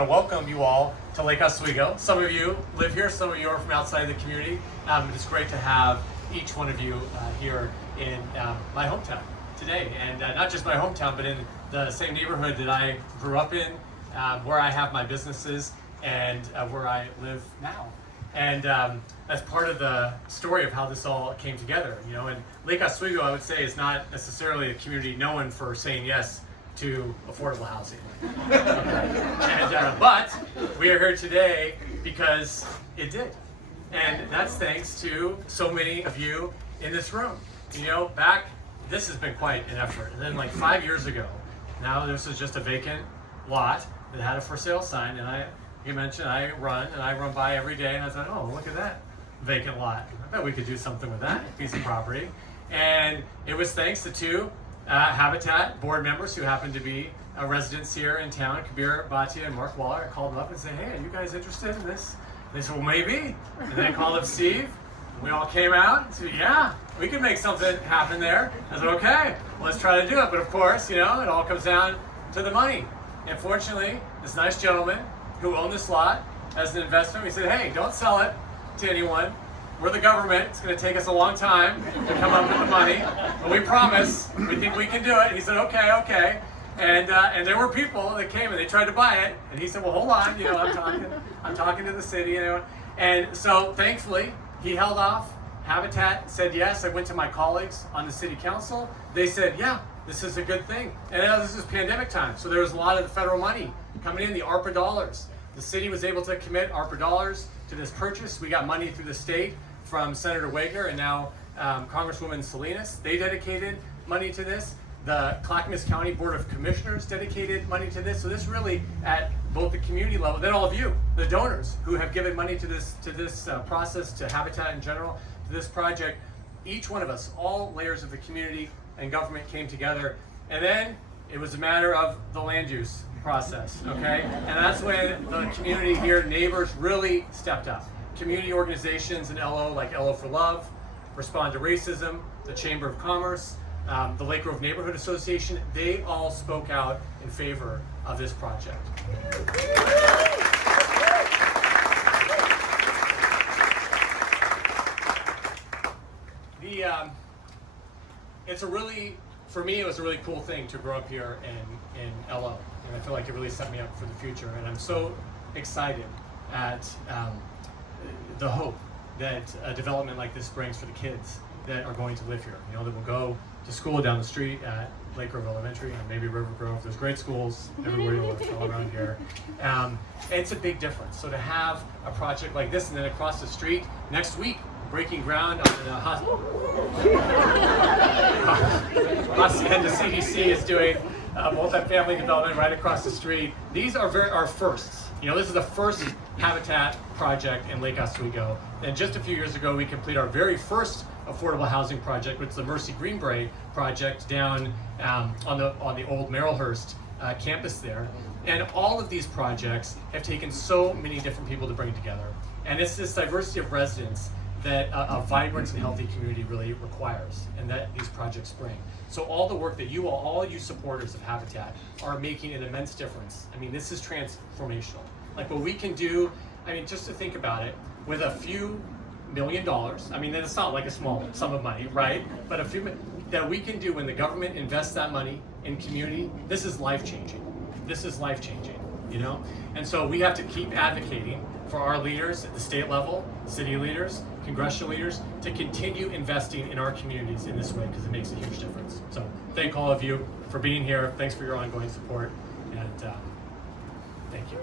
want to welcome you all to Lake Oswego. Some of you live here, some of you are from outside the community. It's great to have each one of you here in my hometown today. And not just my hometown, but in the same neighborhood that I grew up in, where I have my businesses and where I live now. And that's part of the story of how this all came together. You know, and Lake Oswego, I would say, is not necessarily a community known for saying yes to affordable housing. But we are here today because it did. And that's thanks to so many of you in this room. You know, this has been quite an effort. And then like 5 years ago, now this is just a vacant lot that had a for sale sign. And you mentioned I run by every day, and I thought, oh, look at that vacant lot. I bet we could do something with that piece of property. And it was thanks to two Habitat board members who happened to be residents here in town, Kabir Bhatia and Mark Waller. I called them up and said, hey, are you guys interested in this? They said, well, maybe. And then I called up Steve, and we all came out and said, yeah, we can make something happen there. I said, okay, let's try to do it. But of course, you know, it all comes down to the money. And fortunately, this nice gentleman who owned this lot as an investment, we said, hey, don't sell it to anyone. We're the government. It's going to take us a long time to come up with the money, but we promise. We think we can do it. He said, okay. And there were people that came and they tried to buy it, and he said, well, hold on. You know, I'm talking to the city, you know. And so thankfully, he held off. Habitat said yes. I went to my colleagues on the city council. They said, yeah, this is a good thing. And now this is pandemic time, so there was a lot of the federal money coming in, the ARPA dollars. The city was able to commit ARPA dollars to this purchase. We got money through the state from Senator Wagner and now Congresswoman Salinas. They dedicated money to this. The Clackamas County Board of Commissioners dedicated money to this. So this really, at both the community level, then all of you, the donors who have given money to this process, to Habitat in general, to this project, each one of us, all layers of the community and government came together. And then it was a matter of the land use process, okay? And that's when the community here, neighbors, really stepped up. Community organizations in LO, like LO for Love, Respond to Racism, the Chamber of Commerce, the Lake Grove Neighborhood Association, they all spoke out in favor of this project. For me, it was a really cool thing to grow up here in LO, and I feel like it really set me up for the future. And I'm so excited at the hope that a development like this brings for the kids that are going to live here. You know, that will go to school down the street at Lake Grove Elementary and maybe River Grove. There's great schools everywhere you look, all around here. It's a big difference. So to have a project like this, and then across the street next week, breaking ground on the Hacienda CDC is doing multifamily development right across the street. These are our firsts. You know, this is the first Habitat project in Lake Oswego. And just a few years ago, we completed our very first affordable housing project, which is the Mercy Greenbrae project down on the old Merrillhurst campus there. And all of these projects have taken so many different people to bring together. And it's this diversity of residents that a vibrant and healthy community really requires, and that these projects bring. So all the work that all you supporters of Habitat are making an immense difference. I mean, this is transformational. Like what we can do, I mean, just to think about it, with a few $1 million, I mean, it's not like a small sum of money, right? But that we can do when the government invests that money in community, this is life-changing. This is life-changing, you know? And so we have to keep advocating for our leaders at the state level, city leaders, congressional leaders, to continue investing in our communities in this way, because it makes a huge difference. So thank all of you for being here. Thanks for your ongoing support, and thank you.